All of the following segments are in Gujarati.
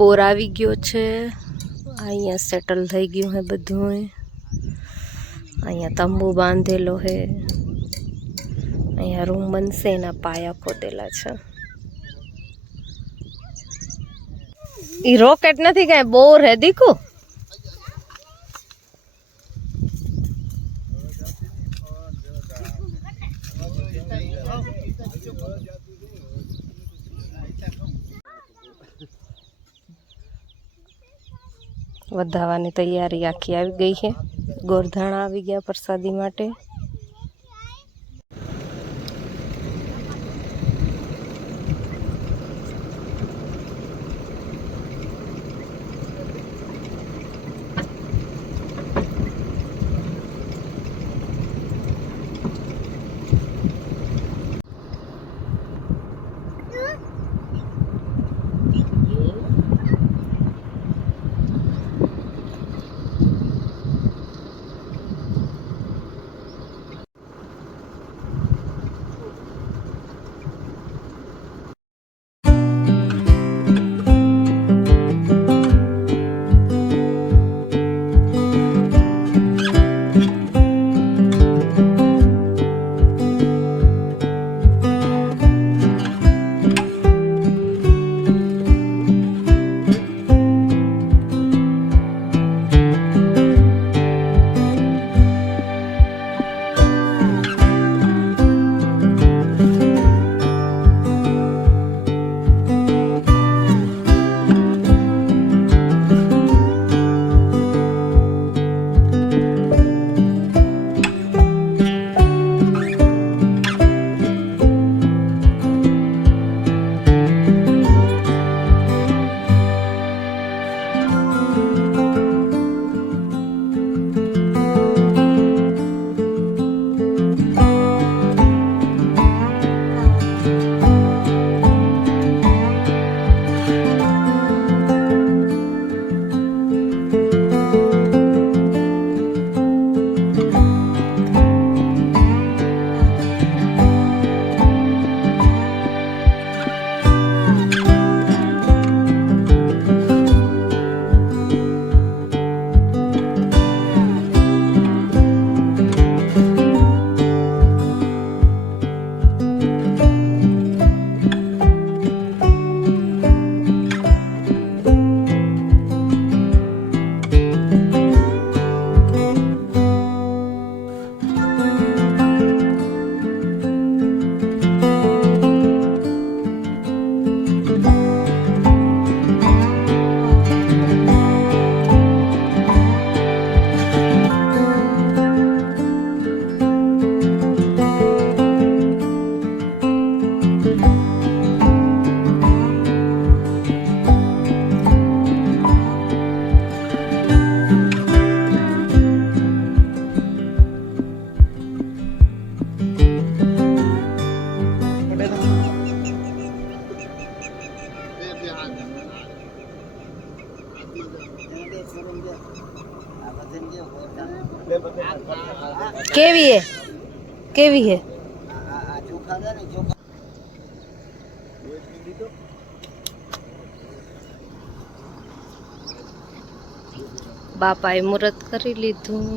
બોર આવી ગયો છે અહીંયા સેટલ થઈ ગયું હે બધું અહીંયા તંબુ બાંધેલો હે અહીંયા રૂમ બનશે એના પાયા ખોદેલા છે ઈ રોકેટ નથી કઈ બોર હે દીકુ વધાવાની તૈયારી આખી આવી ગઈ છે. ગોરધાણા આવી ગયા પ્રસાદી માટે. કેવી હે? કેવી હે? બાપાએ મુહૂર્ત કરી લીધું.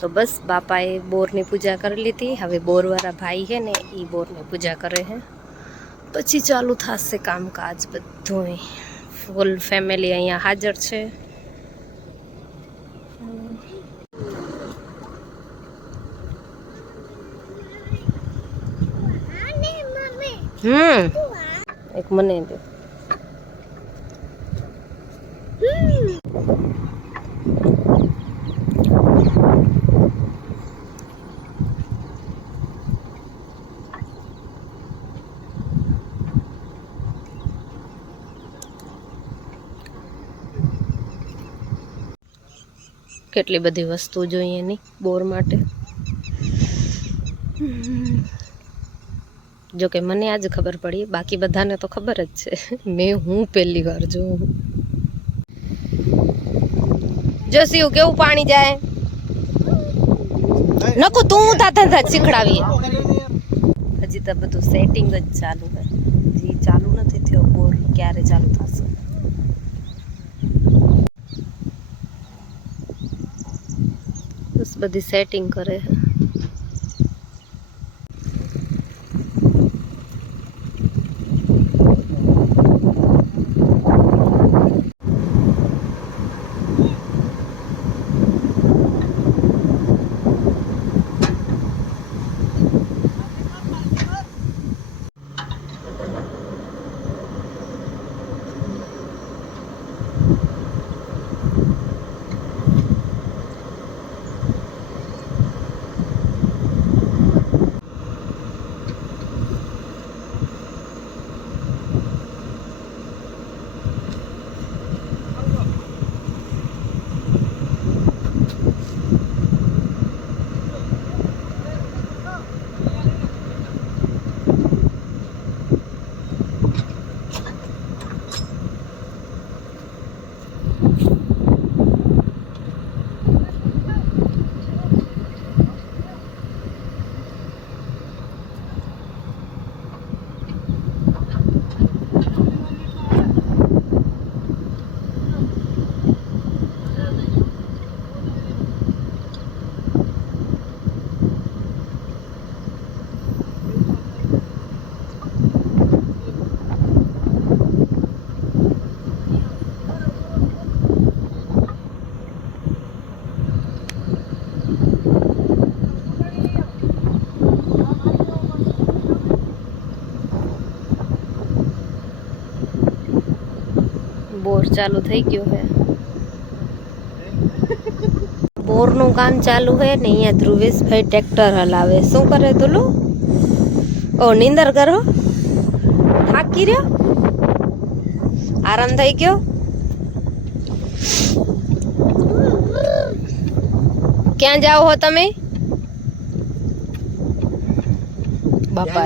તો બસ બાપાએ બોરની પૂજા કરી લીધી. હવે બોરવાળા ભાઈ છે ને એ બોરની પૂજા કરે છે. પછી ચાલુ થશે કામકાજ બધું ફૂલ ફેમિલી અહીંયા હાજર છે. હમ. એક મને દે. કેટલી બધી વસ્તુ જોઈએ નહીં બોર માટે? જો કે મને આજ ખબર પડી, બાકી બધાને તો ખબર જ છે. મેં હું પહેલી વાર જોઉં. જો કેવું પાણી જાય? નકુ તું તા શીખડાવી હજી તો બધું સેટિંગ જ ચાલુ છે. હજી ચાલુ નથી થયો બોર, ક્યારે ચાલુ થશે? બધી સેટિંગ કરે છે. બોર ચાલુ થઈ ગયું છે બોરનું કામ ચાલુ છે ને અહીંયા ધ્રુવેશભાઈ ટ્રેક્ટર હલાવે શું કરે તુલું ઓ નિંદર કરો થાકી રહ્યો આરામ થઈ ગયો ક્યાં જાઓ હો તમે બાપા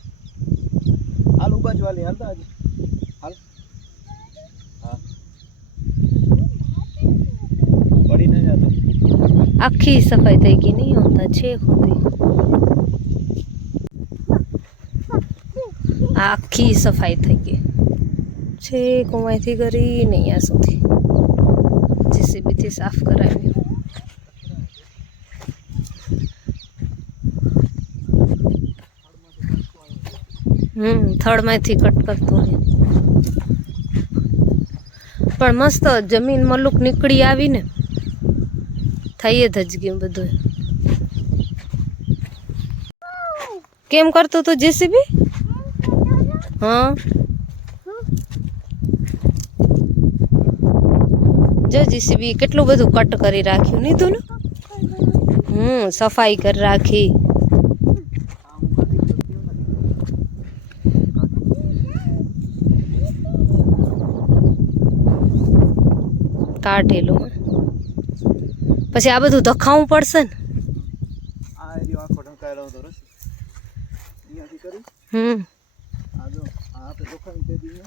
હાલતા હજી હાલ હા પડી ન જતો આખી સફાઈ થઈ ગઈ નહીં હોતા છે ખુદી આખી સફાઈ થઈ ગઈ છે કુમાઈથી કરી ને અહીંયા સુધી જીસીબીથી સાફ કરાવ્યું હમ થડમાંથી કટ કરતો હોય. પણ મસ્ત જમીન મલુક નીકળી આવીને થઈ જ જ ગયું બધું કેમ કરતું તો જેસીબી? હા. જો જેસીબી કેટલું બધું કટ કરી રાખ્યું તું ને? હમ, સફાઈ કરી રાખી. કાઢેલું પછી આ બધું ધખાવવું પડશે ને આ એરિયો આખો ઢંકાયેલો હતો રસી અહીંયાથી કરી હમ આ જો આ આપણે દુકાન તે દી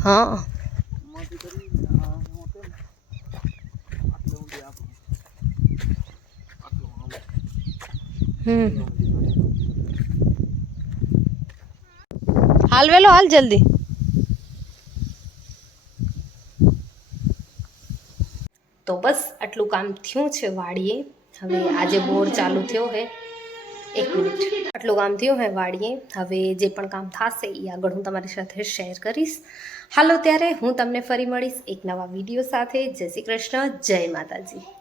હા માંથી કરી આ હું કેમ તો બસ આટલું કામ થયું છે વાડીએ. હવે આજે બોર ચાલુ થયો હે. એક મિનિટ. આટલું કામ થયું હે વાડીએ. હવે જે પણ કામ થશે એ આગળ હું તમારી સાથે શેર કરીશ. હાલો ત્યારે હું તમને ફરી મળીશ એક નવા વીડિયો સાથે. જય શ્રી કૃષ્ણ. જય માતાજી.